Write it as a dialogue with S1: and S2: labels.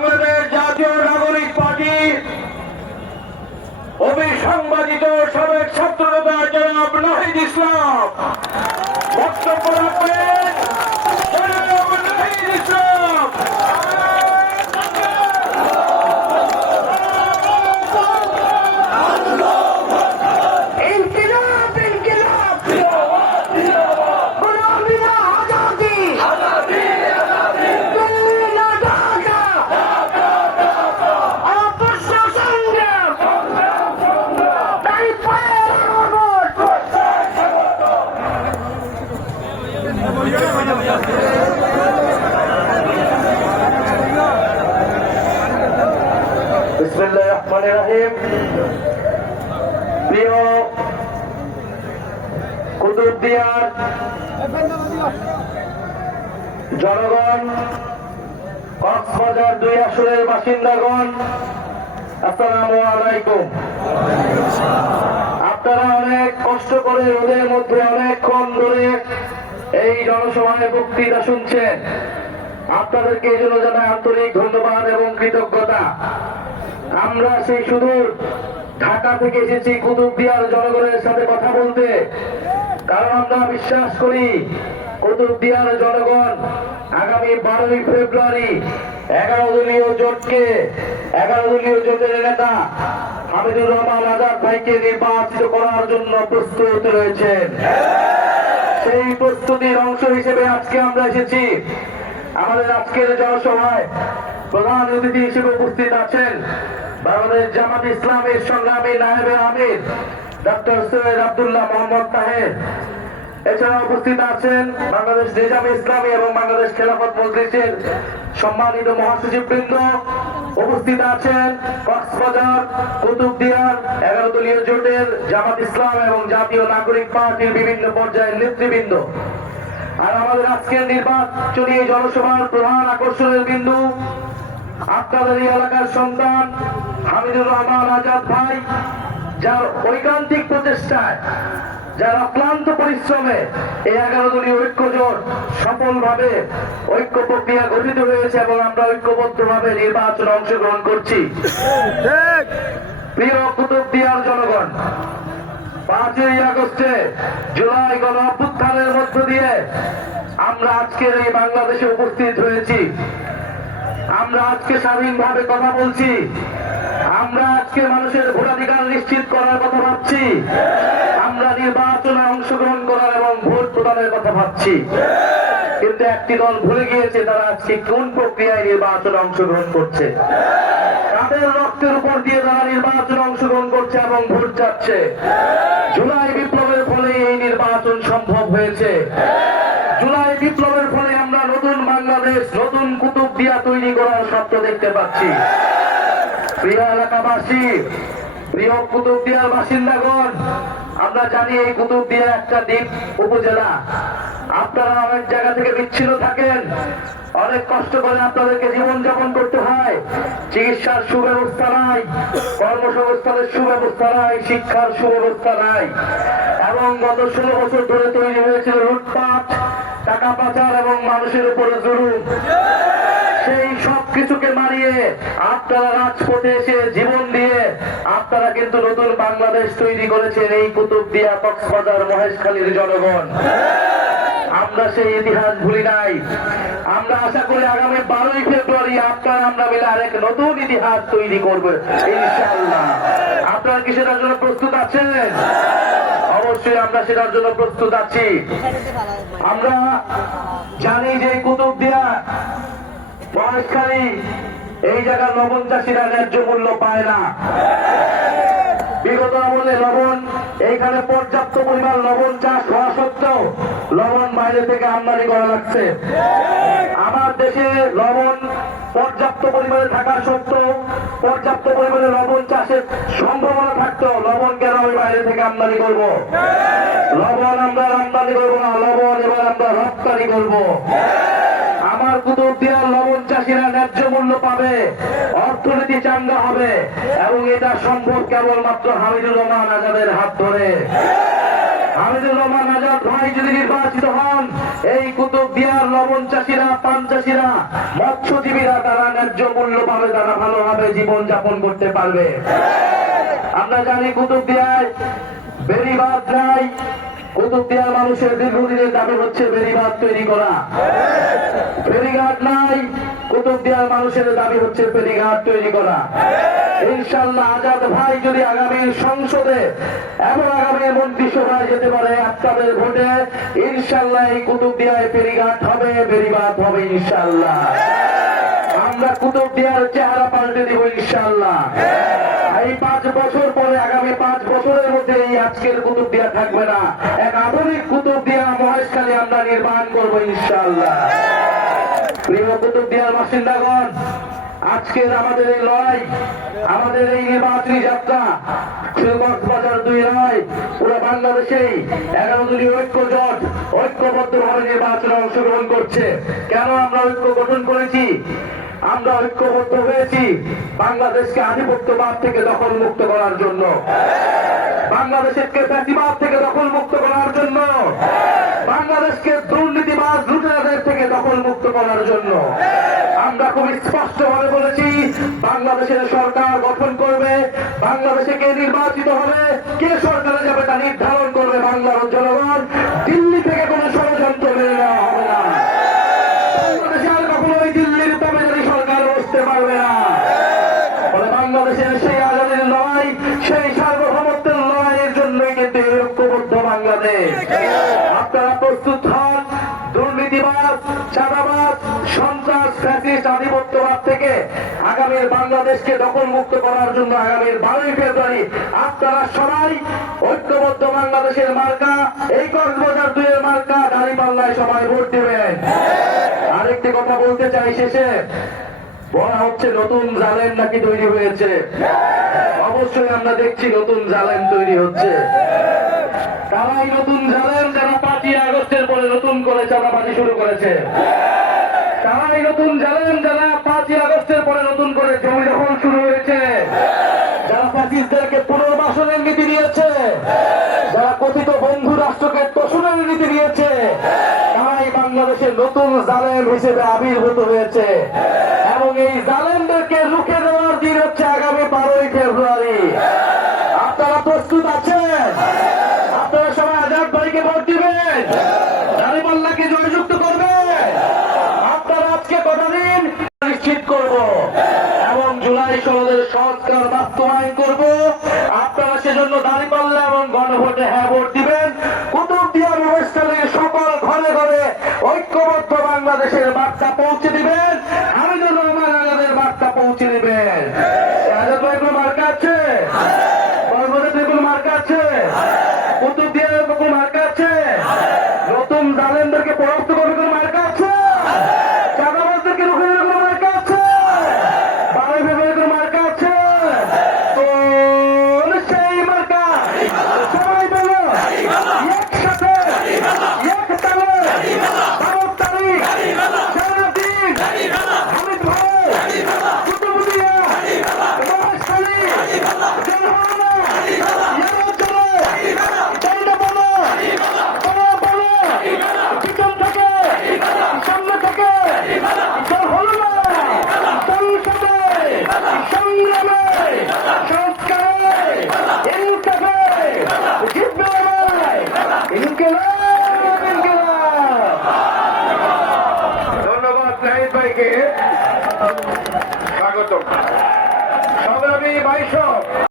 S1: বাংলাদেশ জাতীয় নাগরিক পার্টি অভিসংবাদিত সাবেক ছাত্র ছাত্রনেতা জনাব নাহিদ ইসলাম। বক্তব্য রাখবেন জনাব নাহিদ ইসলাম
S2: ইনকিলাব ইনকিলাব গুলামিরা আজাদি দিল্লি না ঢাকা অপস্য সংগ্রাম তাই পায়ে রবট
S1: বিসমিল্লাহ রহমান রাহিম জনগণ, কক্সবাজার দুই আসনের বাসিন্দাগণ, আসসালামু আলাইকুম। আপনারা অনেক কষ্ট করে রোদের মধ্যে অনেকক্ষণ ধরে এই জনসভায় বক্তৃতা শুনছেন। আপনাদেরকে এই জন্য জানাই আন্তরিক ধন্যবাদ এবং কৃতজ্ঞতা। আমরা সেই সুদূর ঢাকা থেকে এসেছি কুতুবদিয়ার জনগণের সাথে কথা বলতে। কারণ আমরা বিশ্বাস করি কুতুবদিয়ার জনগণ আগামী বারোই ফেব্রুয়ারি এগারো দলীয় জোটকে, এগারো দলীয় জোটের নেতা হামিদুর রহমান আজাদ ভাইকে নির্বাচিত করার জন্য প্রস্তুত রয়েছেন। সেই প্রস্তুতির অংশ হিসেবে আজকে আমরা এসেছি। আমাদের আজকের জনসভায় প্রধান অতিথি হিসেবে উপস্থিত আছেন বাংলাদেশ জামাত ইসলামের সংগ্রামী নায়েবে আমির ডক্টর সৈয়দ আব্দুল্লাহ মোহাম্মদ তাহের। এছাড়া উপস্থিত আছেন বাংলাদেশ নিজাম ইসলামী এবং বাংলাদেশ খেলাফত মজলিসের সম্মানিত মহাসচিব বৃন্দ উপস্থিত আছেন কক্সবাজার, কুতুবদিয়ার এগারো দলীয় জোটের জামাত ইসলাম এবং জাতীয় নাগরিক পার্টির বিভিন্ন পর্যায়ের নেতৃবৃন্দ। আর আমাদের আজকের নির্বাচনী জনসভার প্রধান আকর্ষণের বিন্দু আপনাদের এলাকার সন্তান হামিদুর রহমান আজাদ ভাই, যার ঐকান্তিক প্রচেষ্টায়, যার অক্লান্ত পরিশ্রমে এই এগারো দলীয় ঐক্য জোট সফলভাবে ঐক্য প্রক্রিয়া গঠিত হয়েছে এবং আমরা ঐক্যবদ্ধভাবে নির্বাচনে অংশগ্রহণ করছি। প্রিয় কুতুবদিয়ার জনগণ, পাঁচই আগস্টে জুলাই গণ অভ্যুত্থানের মধ্য দিয়ে আমরা আজকের এই বাংলাদেশে উপস্থিত হয়েছি। আমরা আজকে স্বাধীনভাবে কথা বলছি। আমরা আজকে মানুষের ভোটাধিকার নিশ্চিত করার কথা ভাবছি। আমরা নির্বাচনে অংশগ্রহণ করার এবং ভোট প্রদানের কথা ভাবছি। কিন্তু একটি দল ভুলে গিয়েছে তারা আজকে কোন প্রক্রিয়ায় নির্বাচনে অংশগ্রহণ করছে। তাদের রক্তের উপর দিয়ে তারা নির্বাচনে অংশগ্রহণ করছে এবং ভোট যাচ্ছে জুলাই বিপ্লবের ফলে এই নির্বাচন সম্ভব হয়েছে। জুলাই বিপ্লবের ফলে আমরা নতুন বাংলাদেশ, নতুন দিয়া তৈরি করার স্বপ্ন দেখতে পাচ্ছি। প্রিয় এলাকাবাসী, প্রিয় কুতুবদিয়ার বাসিন্দাগণ, আমরা জানি এই কুতুবদিয়া একটা দ্বীপ উপজেলা। আপনারা অনেক জায়গা থেকে বিচ্ছিন্ন থাকেন। অনেক কষ্ট করে আপনাদেরকে জীবনযাপন করতে হয়। চিকিৎসার সুব্যবস্থা নাই, কর্মসংস্থানের সুব্যবস্থা নাই, শিক্ষার সুব্যবস্থা নাই। এবং গত ষোলো বছর ধরে তৈরি হয়েছিল লুটপাট, টাকা পাচার এবং মানুষের উপরে জুলুম। সেই সব কিছুকে মারিয়ে আপনারা রাজপথে এসে জীবন দিয়ে আপনারা কিন্তু নতুন বাংলাদেশ তৈরি করেছেন এই কুতুবদিয়া কক্সবাজার মহেশখালীর জনগণ। আমরা সেই ইতিহাস ভুলি নাই। আমরা আশা করি আগামী বারোই ফেব্রুয়ারি আপনারা আমরা মিলে আরেক নতুন ইতিহাস তৈরি করব ইনশাল্লাহ আপনারা কি সেটার জন্য প্রস্তুত আছেন? অবশ্যই আমরা সেটার জন্য প্রস্তুত আছি। আমরা জানি যে কুতুবদিয়া মহেশখালী এই জায়গার লবণ চাষিরা ন্যায্য মূল্য পায় না। বিগত আমলে লবণ, এইখানে পর্যাপ্ত পরিমাণ লবণ চাষ হওয়া সত্ত্বেও লবণ বাইরে থেকে আমদানি করা লাগছে। আমার দেশে লবণ পর্যাপ্ত পরিমাণে থাকা সত্ত্বেও পর্যাপ্ত পরিমাণে লবণ চাষের সম্ভাবনা থাকতো লবণ কেন আমি বাইরে থেকে আমদানি করব? লবণ আমরা আমদানি করব না, লবণ এবার আমরা রপ্তানি করব। লবণ চাষিরা ন্যায্য মূল্য পাবে, অর্থনীতি চাঙ্গা হবে, এবং এটা সম্ভব কেবলমাত্র হামিদুর রহমান আজাদের হাত ধরে। হামিদুর রহমান আজাদ ভাই যদি নির্বাচিত হন, এই কুতুবদিয়ার লবণ চাষিরা, পান চাষিরা মৎস্যজীবীরা তারা ন্যায্য মূল্য সুস্থভাবে তারা ভালোভাবে জীবন যাপন করতে পারবে। আমরা জানি কুতুবদিয়ায় বেরিবাদ নাই কুতুবদিয়ার মানুষের দীর্ঘদিনের দাবি হচ্ছে বেরিবাদ তৈরি করা। ফেরিঘাট নাই কুতুবদিয়ার মানুষের দাবি হচ্ছে ফেরিঘাট তৈরি করা। ইনশাল্লাহ আজাদ ভাই যদি আগামী সংসদে এবং আগামী মন্ত্রিসভায় যেতে পারে আপনাদের ভোটে ইনশাল্লাহ এই কুতুবদিয়ায় ফেরিঘাট হবে বেরিবাদ হবে ইনশাল্লাহ আমরা কুতুবদিয়ার চেহারা পাল্টে দিব ইনশাল্লাহ এই পাঁচ বছর পরে, আগামী পাঁচ বছরের মধ্যে এই আজকের কুতুবদিয়া থাকবে না। এক আধুনিক কুতুবদিয়া মহেশখালী আমরা নির্মাণ করব ইনশাল্লাহ প্রিয় কুতুবদিয়ার বাসিন্দাগণ, আজকের আমাদের এই লড়াই, আমাদের এই নির্বাচনী যাত্রা কক্সবাজার দুই নয় পুরো বাংলাদেশেই এগারো দলীয় ঐক্য জোট ঐক্যবদ্ধভাবে নির্বাচনে অংশগ্রহণ করছে। কেন আমরা ঐক্য গঠন করেছি? আমরা ঐক্যবদ্ধ হয়েছি বাংলাদেশকে আধিপত্যবাদ থেকে দখল মুক্ত করার জন্য। বাংলাদেশকে ফ্যাসিবাদ থেকে দখল মুক্ত করার জন্য। বাংলাদেশকে দুর্নীতিবাজ লুটেরাদের থেকে দখল মুক্ত করার জন্য। আমরা খুব স্পষ্ট ভাবে বলেছি, বাংলাদেশের সরকার গঠন করবে বাংলাদেশে কে নির্বাচিত হবে। কে সরকারে যাবে তা নির্ধারণ করবে বাংলার জনগণ। দিল্লি থেকে কোনো ষড়যন্ত্র মেনে নেওয়া হবে না বাংলাদেশে আর কখনো ওই দিল্লির তবেদারি বসতে পারবে না। ফলে বাংলাদেশের সেই আজাদের লড়াই, সেই সার্বভৌমত্বের লড়াইয়ের জন্যই কিন্তু ঐক্যবদ্ধ বাংলাদেশ। আপনারা প্রস্তুত হন দুর্নীতিবাদ চাঁদাবাদ সন্ত্রাস, ফ্যাসিস্ট, আধিপত্যবাদ থেকে আগামীর বাংলাদেশকে দখল মুক্ত করার জন্য আগামীর বারোই ফেব্রুয়ারি আপনারা সবাই ঐক্যবদ্ধ বাংলাদেশের মার্কা, এই কক্সবাজার দুয়ের মার্কা দাঁড়িপাল্লায় সবাই ভোট দেবেন। আরেকটি কথা বলতে চাই শেষে। বলা হচ্ছে নতুন জালেন নাকি তৈরি হয়েছে? অবশ্যই আমরা দেখছি নতুন জালেন তৈরি হচ্ছে। তারাই নতুন জালেন যারা পাঁচই আগস্টের পরে নতুন করে চাঁদাবাজি শুরু করেছে। তারাই নতুন জালেন যারা পাঁচই আগস্টের পরে নতুন করে জমি দখল শুরু হয়েছে। যারা ফ্যাসিস্টদেরকে পুনর্বাসনের নীতি দিয়েছে, যারা কথিত বন্ধু রাষ্ট্রকে তোষণের নীতি দিয়েছে, তারাই বাংলাদেশের নতুন জালেম হিসেবে আবির্ভূত হয়েছে। এই জালেমদেরকে রুখে দেওয়ার দিন হচ্ছে আগামী বারোই ফেব্রুয়ারি। আপনারা প্রস্তুত আছেন? আপনারা সবাই আজাদ ভাইকে ভোট দিবেন? দাঁড়িপাল্লাকে জয়যুক্ত করবেন? আপনারা আজকে কথা দিন নিশ্চিত করব? এবং জুলাই সনদের সংস্কার বাস্তবায়ন করব। আপনারা সেজন্য দাঁড়িপাল্লা এবং গণভোটে হ্যাঁ ভোট দিবেন। কুতুবদিয়া মহেশখালীর সকল ঘরে ঘরে ঐক্যবদ্ধ বাংলাদেশের বার্তা পৌঁছে দিবেন হামিদুর রহমান আজাদের বার্তা পৌঁছে দিবেন আজাদ ভাই কোনো মার্কা আছে কর্মক্ষেত্রে কোনো মার্কা আছে কুতুবদিয়ার কোনো মার্কা আছে নতুন জালেমদেরকে পরাস্ত করবে কোনো মার্কা আছে চাঁদাবাজদেরকে রুখে দেবে কোনো মার্কা আছে বারোই ফেব্রুয়ারি কোনো মার্কা আছে কোন সেই মার্কা সবাই বলো একসাথে এক তালে বারো তারিখ সারাদিন হামিদ ভাই কুতুবদিয়া মহেশখালী জনগণনা ইয়ারো চলো চাইনা বলো বলো বলো পিছন থেকে সামনে থেকে দল হলো না দল সাথে সংগ্রামে